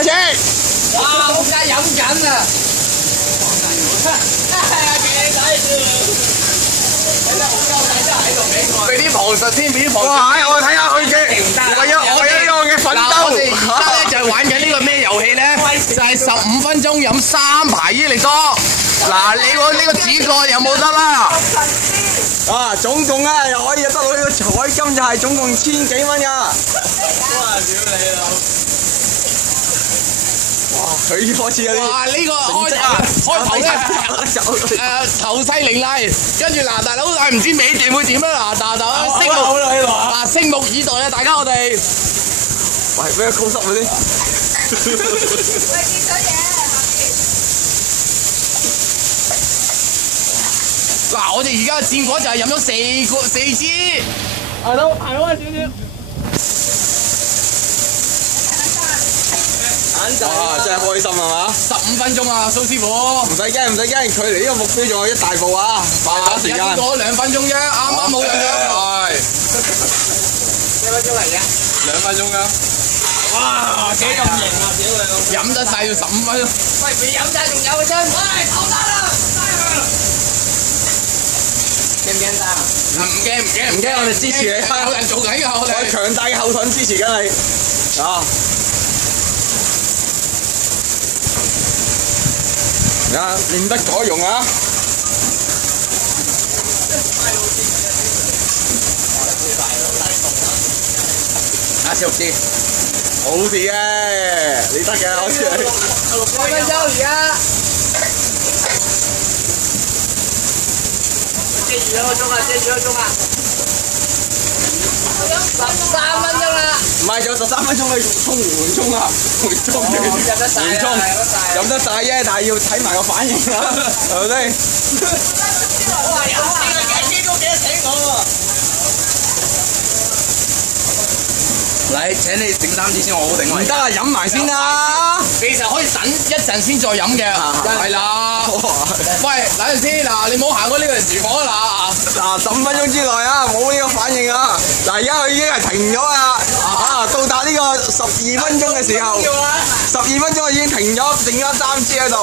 開始。哇！仆街飲緊啊！俾啲旁述先，俾啲旁述。哇！我睇下佢嘅，為咗呢個嘅奮鬥。我哋而家咧就係玩緊呢個咩遊戲咧？就係15分鐘飲3排益力多。嗱，你呢個主角有冇得啦？啊，總共咧又可以得到呢個彩金，就係總共1000幾蚊㗎。哇！屌你老！哇！佢開始有啲。哇！呢個開頭咧頭勢凌厲，跟住嗱大佬係唔知尾段會點啊？嗱拭目以待啊！大家我哋。喂，俾個高濕佢先。喂，見咗嘢。嗱，我哋而家戰果就係飲咗4支，係咯，係咯，少少。哇！真係開心係嘛15分鐘啊，蘇師傅。唔使驚，唔使驚，距離呢個目標仲有一大步啊！快打時間。而家過咗2分鐘啫，啱啱冇人係。幾分鐘嚟嘅？2分鐘㗎。哇！幾咁型啊！屌你！飲得晒要15分鐘。喂，未飲晒仲有嘅真。喂，頭單啦！驚唔驚生啊？唔驚，唔驚，我哋支持你。有人做緊㗎，我哋。我強大嘅後盾支持緊你。啊！啊！練得改容啊！打小機，好事嘅，你得嘅，我知你。6分鐘而家。借住1個鐘啊！借住1個鐘啊！13分鐘啦。唔係，仲有13分鐘你衝緩衝啊！緩衝，飲得晒，飲得晒啫，但係要睇埋個反應啊，係咪先？我話有錢啊，幾多請我喎！嚟請你整3支先，我好定位。唔得啊，飲埋先啦！其實可以等一陣先再飲嘅，係啦。喂，等陣先，嗱，你冇行過呢個廚房啊嗱，15分鐘之內啊，冇呢個反應啊！嗱，而家佢已經係停咗啦，到達呢個12分鐘嘅時候，12分鐘已經停咗，剩咗3支喺度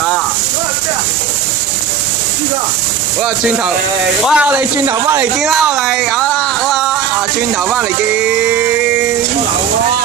啊！好啦，轉頭，哇！我哋轉頭翻嚟見啦，我哋好啦，轉頭翻嚟見。